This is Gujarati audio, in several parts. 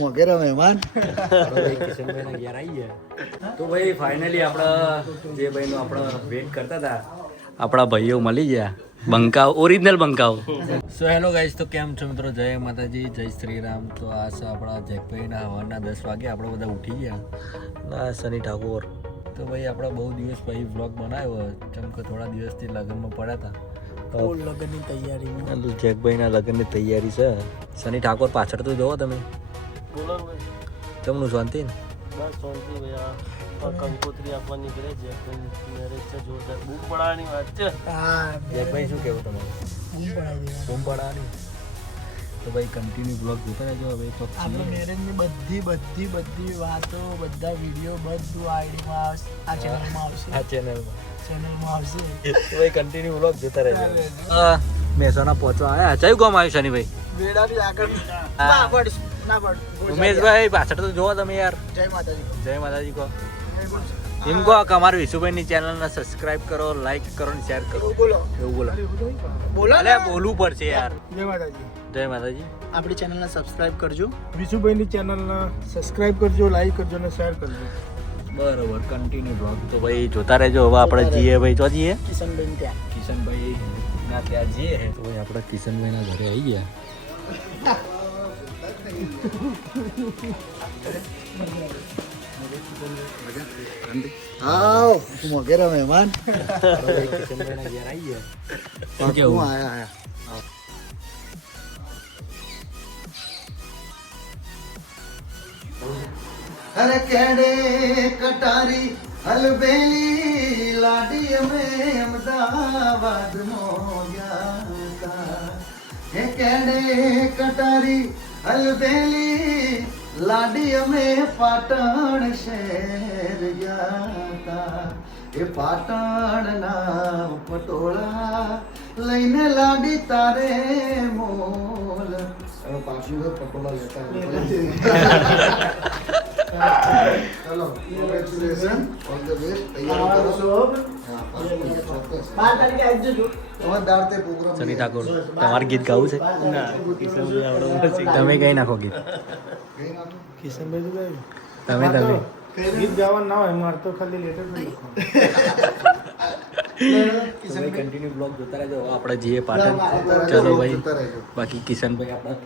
મોગેરા મહેમાન તો ભાઈ ફાઇનલી આપણા જે ભાઈનો આપણે વેટ કરતા હતા આપણા ભાઈઓ મળી ગયા બંકાવ ઓરિજિનલ બંકાવ. સો હેલો ગાઈસ, તો કેમ છો મિત્રો? જય માતાજી, જય શ્રી રામ. તો આ છે આપણા જેકભાઈના હવારના 10 વાગે આપણે બધા ઉઠી ગયા ના સની ઠાકોર. તો ભાઈ આપણે બહુ દિવસ પછી વ્લોગ બનાવ્યો કેમ કે થોડા દિવસથી લગ્નમાં પડ્યા હતા. લગ્નની તૈયારી જેકભાઈના લગ્નની તૈયારી છે. સની ઠાકોર પાછળ તો જોવો તમે. બોલો કેમનું શાંતિ ને? બસ શાંતિ ભાઈ. આ કંકોત્રી આપવા નીકળે છે મેરેજ છે જોરદાર બૂમ પડાવવાની વાત છે. જેકભાઈ શું કહેવું તમારું? બૂમ પડાવવાની. તો ભાઈ કન્ટિન્યુ બ્લોગ જોતા રહેજો. હવે તો આપણે મેરેજની બધી વાતો, બધા વિડીયો બધું આઈડીમાં આવશે, આ ચેનલમાં આવશે. આ ચેનલમાં આવશે. તો ભાઈ કન્ટિન્યુ બ્લોગ જોતા રહેજો. મહેસાણા પહોંચવા આવ્યા. કયું ગામ આવ્યું શનિભાઈ? વેડાની આગળ ના પડ ઉમેશભાઈ પાછળ તો જોવો તમે યાર. જય માતાજી. જય માતાજી કહો. એમ કહો કે અમારા વિશુભાઈની ચેનલને સબસ્ક્રાઇબ કરો, લાઈક કરો અને શેર કરો. બોલો એવું બોલો. બોલો અરે બોલવું પડશે યાર. જય માતાજી. જય માતાજી. આપણી ચેનલને સબસ્ક્રાઇબ કરજો. વિશુભાઈની ચેનલને સબસ્ક્રાઇબ કરજો, લાઈક કરજો અને શેર કરજો. બરોબર, કન્ટિન્યુ બ્લોગ તો ભાઈ જોતા રહેજો. હવે આપણે જઈએ ભાઈ, ચો જઈએ? કિશનભાઈ ત્યાં. કિશનભાઈ ના ત્યાં જઈએ તો ભાઈ આપણે કિશનભાઈના ઘરે આવી ગયા. મોગેરા મહેમાન કિશનભાઈના ઘરે આવી ગયા. શું કેવું? આયા અરે કેડે કટારી હલબેલી લાડી અમે અમદાવાદ મોગ્યા. હે કેડે કટારી હલબેલી લાડી અમે પાટણ શહેર ગયા. એ પાટણ ના પટોળા લઈને લાડી તારે મોલ. પાછું પટોળા લેતા ચલો કોંગ્રેચ્યુલેશન, ઓલ ધ બેસ્ટ. તૈયારી કરો. સની ઠાકોર, તમારે ગીત ગાવું છે? તમે કઈ નાખો ગીત. કિશનભાઈ તમે ગીત ગાવાનું ના હોય, મારે તો ખાલી લેટર કન્ટિન્યુ બ્લોગ જોતા રહેજો. આપણે જઈએ પાટણ. ચલો ભાઈ. બાકી કિશનભાઈ આપણા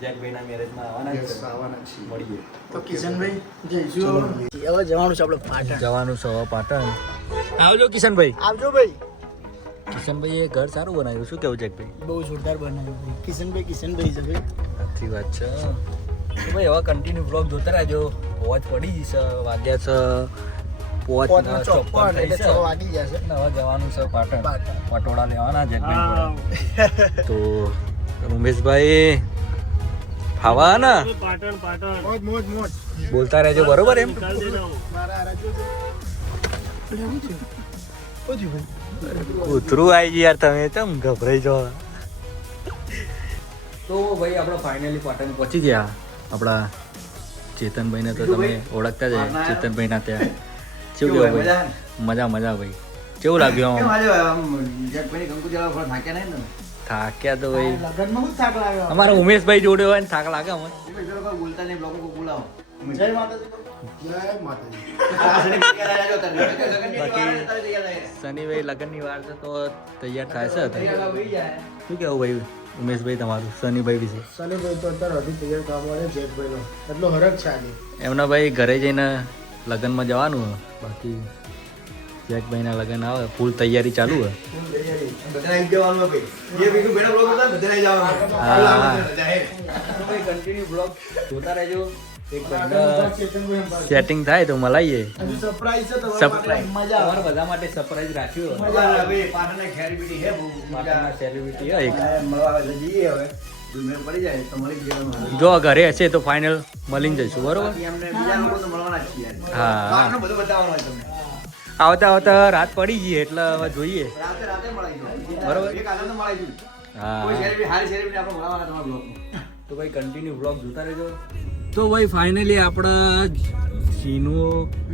જેકભાઈના મેરેજમાં આવવાના છે. મળીએ. તો કિશનભાઈ જઈશું. હવે જવાનું છે આપણે પાટણ. જવાનું છે હવે પાટણ. આવજો કિશનભાઈ. આવજો ભાઈ. કિશનભાઈ એ ઘર સારું બનાવ્યું. શું કેવું જેકભાઈ? બહુ જોરદાર બનાવ્યું. કિશનભાઈ છે ભાઈ. સાચી વાત છે. તો ભાઈ હવે કન્ટિન્યુ બ્લોગ જોતા રહેજો. અવાજ પડી જશે. વાગ્યા છે 5:54 થઈ છે. વાગી જશે. હવે જવાનું છે પાટણ. પટોળા લેવાના જેકભાઈ. તો ઉમેશભાઈ ફાવા ને મોજ મોજ મોજ બોલતા રહેજો, બરોબર? એમ કૂતરું આવી ગયું યાર. તમે ચમ ગભરાઈ જાઓ. તો ભાઈ આપણે ફાઇનલી પાટણ પહોંચી ગયા. આપણા ચેતનભાઈને તો તમે ઓળખતા જ હશો. ચેતનભાઈના ત્યાં કેવું કેવું ભાઈ? મજા ભાઈ. કેવું લાગ્યું? થાક્યા તો ભાઈ. લગનમાં હું થાક લાગ્યો. અમારા ઉમેશભાઈ જોડે હોય ને થાક લાગે અમે. જય માતાજી. બાકી શનિભાઈ લગ્નની વાર છે તો તૈયાર થાય છે. શું કેવું ભાઈ ઉમેશભાઈ તમારું શનિભાઈ વિશે? સનીભાઈ તો અત્યારે હજુ તૈયાર થવા મળે. જેકભાઈનો એટલો હરખ છે આજે. એમના ભાઈ ઘરે જઈને લગ્નમાં જવાનું. બાકી જેકભાઈના લગ્ન આવે ફૂલ તૈયારી ચાલુ હોય. કન્ટિન્યુ બ્લોગ જોતા રહેજો. સેટિંગ થાય તો મલાઈએ. સરપ્રાઈઝ છે સરપ્રાઈઝ તમારા બધા માટે સરપ્રાઈઝ રાખ્યું. પાટણના સેલિબ્રિટી એક જો ઘરે હશે તો ફાઇનલ મળીને જઈશું, બરોબર? હા, આવતા રાત પડી ગઈ એટલે હવે જોઈએ, બરોબર? હા, તો ભાઈ કન્ટિન્યુ બ્લોગ જોતા રહેજો. તો ભાઈ ફાઇનલી આપણે સીનો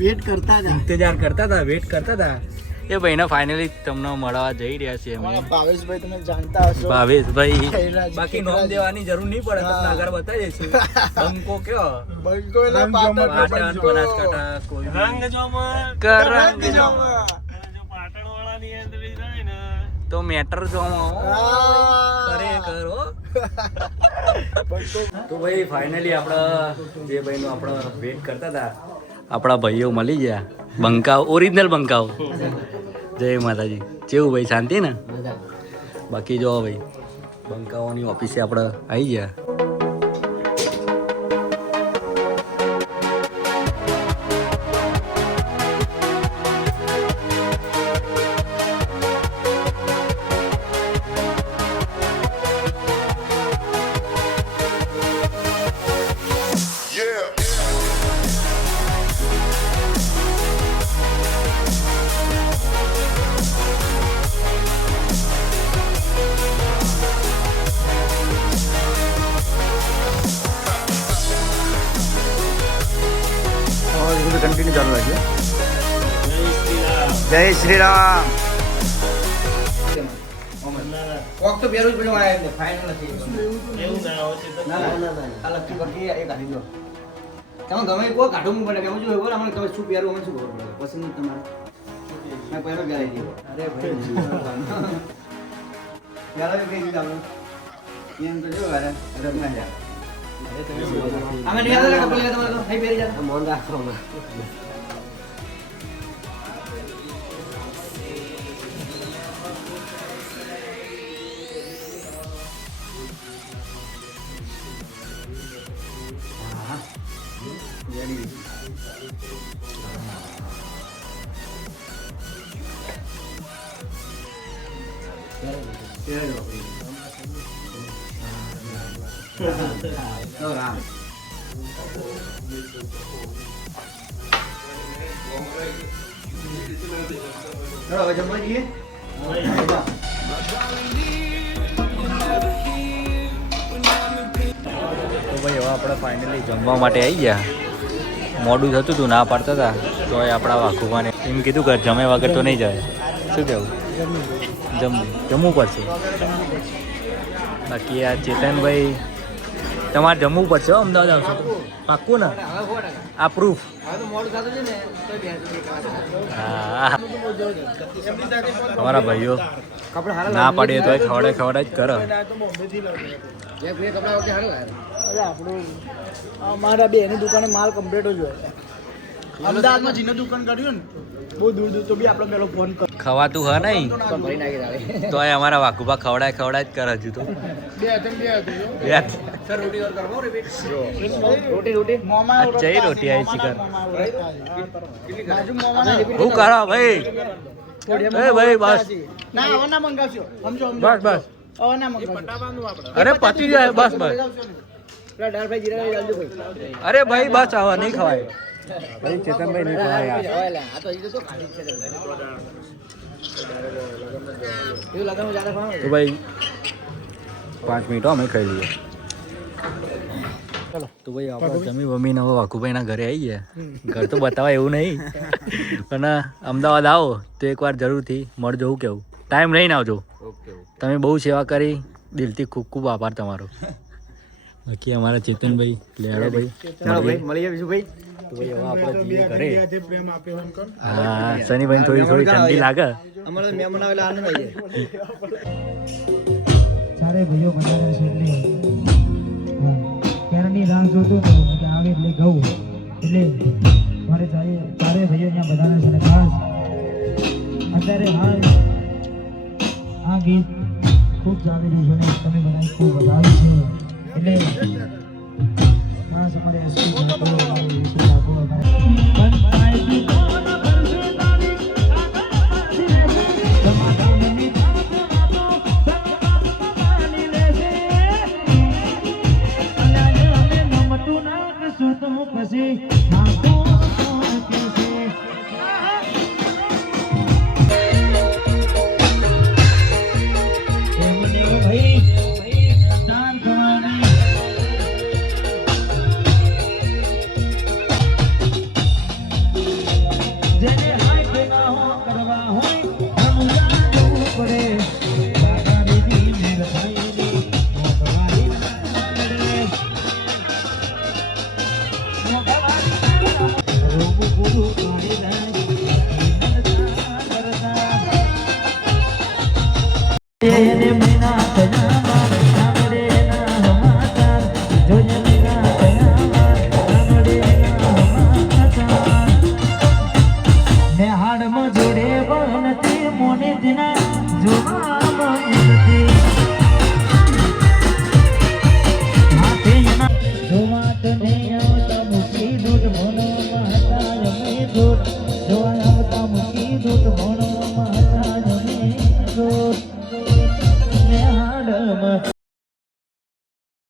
વેટ કરતા હતા. ઇંતજાર કરતા હતા, વેટ કરતા હતા એ ભાઈને ફાઇનલી તમને મળવા જઈ રહ્યા છીએ અમે. અમારા ભાવેશભાઈ તમે જાણતા હશો. ભાવેશભાઈ કૈલાસ બાકી નામ કૈલાસ. દેવાની જરૂર નહીં પડે, તમને આગળ બતાવી દઈશું. બંકો કયો બંકો એટલે પાટણ પાટણ, બંકો. બનાસકાંઠા, કોઈ બી. રંગ જોમાં કરંગ રંગ જો. જોવા. જો પાટણવાળાની એન્ટ્રી થાય ને તો મેટર જો આ. ખરેખર હો. બંકો. તો ભાઈ ફાઇનલી આપણે જે ભાઈનો આપણે વેટ કરતા હતા, આપણા ભાઈઓ મળી ગયા. બંકાવ, ઓરિજિનલ બંકાવ. જય માતાજી. કેવું ભાઈ, શાંતિ ને? બાકી જો ભાઈ બંકાઓની ઓફિસે આપણે આવી ગયા. કન્ટિન્યુ ચાલુ રાખજો. જય શ્રી રામ. કોક તો પહેરું જ પડ્યું આ એટલે ફાઇનલ નથી. એવું ના હોય છે તો આ લખી પકી એ કાઢી દો. તમે ગમે કોઈ કાઢવું પડે કે હું જો બોલ અમને તમે શું પહેરવું અમને શું ખબર પડે પસંદ તમારે મેં પહેરો ગલાઈ દીધો. અરે ભાઈ ગલાઈ કઈ દીધા આપણે એમ તો જો અરે રમવા જા અમે નહીં આવતા કપલ લેવા તમારે તો નહીં પહેરી જા મોન રાખો. રામ ચલો હવે જમવા જઈએ. તો ભાઈ હવે આપણે ફાઇનલી જમવા માટે આવી ગયા. મોડું થતું હતું, ના પાડતા હતા, તો એ આપણા વાખુબાને એમ કીધું કે જમે વગર તો નહીં જાય. શું કહેવું? જમવું પડશે. બાકી આ ચેતનભાઈ તમારે જમવું પડશે હો, અમદાવાદ આવશો તો. પાક્કું ને? આ પ્રૂફ. હવે તો મોડું થતું છે ને તો હા, અમારા ભાઈઓ ના પાડીએ તો ખવડાય જ કરે. તો બોમ્બેથી લાવ્યો. જે બે કપડા વખતે હારું લાગે. અરે આપણું અમારા બેની દુકાને માલ કમ્પ્લીટ જ હોય. અમદાવાદમાં જીને દુકાન કર્યું ને બહુ દૂર દૂર તો બી આપણે પેલો ફોન કર્યો. ખવાતું હા નહીં પણ ભરી નાખી તારે. તો અમારા વાકુબા ખવડાય જ કરે હજુ તો. બે હતું બે હતું જો. યાદ. સર રોટી ઓર કરો રિપીટ. રોટી મોમાં આ જઈ રોટી આવી છે ઘર. બાજુ મોમાં હું કરો ભાઈ? એ ભાઈ બસ. ના હવે ના મંગાવશો સમજો સમજો બસ બસ. હવે ના મંગાવશો. અરે પતી જાય બસ બસ. પેલા દાળ ફ્રાય જીરા રાઈસ આલજો ભાઈ. અરે ભાઈ બસ આવા નહીં ખવાય. ભાઈ ચેતનભાઈ નહીં ખવાય યાર. હવે લે આ તો ઈ તો ખાલી જ છે. એવું લાગે હું જારે ખાવાનું. તો ભાઈ 5 મિનિટ અમે ખાઈ લઈએ. તો ભાઈ આપણે જમી બમીને હવે વાકુભાઈના ઘરે આવી ગયા. ઘર તો બતાવાય એવું નહીં, પણ અમદાવાદ આવો તો એકવાર જરૂરથી મળજો. હું કેવું, ટાઈમ રહીને આવજો. તમે બહુ સેવા કરી, દિલથી ખૂબ ખૂબ આભાર તમારો. બાકી અમારા ચેતનભાઈ લેડો ભાઈ. ચાલો ભાઈ મળી જઈશું ભાઈ. તો ભાઈ હવે આપણે જઈએ ઘરે. પ્રેમ આપ્યો એમ કર. હા, શનિભાઈ થોડી થોડી ઠંડી લાગે. અમારે તો મહેમાન આવેલા આનંદ આવી જાય. ચારે ભાઈઓ બનાવ્યા છે એટલે ક્યારની રાહ જોતો હતો કે આવે એટલે ગઉં એટલે મારે ચારે ભાઈઓ અહીંયા બધાના છે ને ખાસ અત્યારે હાલ આ ગીત ખૂબ ચાલી રહ્યું છે ને તમે બધા ખૂબ વધાવ્યું છે એટલે ખાસ અમારે એસપી ઠાકોર ને મહિના થયામાં આંગળે ના સમાચાર જોજે મહિના થયામાં આંગળે ના સમાચાર ને હાડમાં જોડે બનતી મોની દિના જોવા બનતી હાથે એના જોવા તને આવતા મૂકી દૂધ મોનો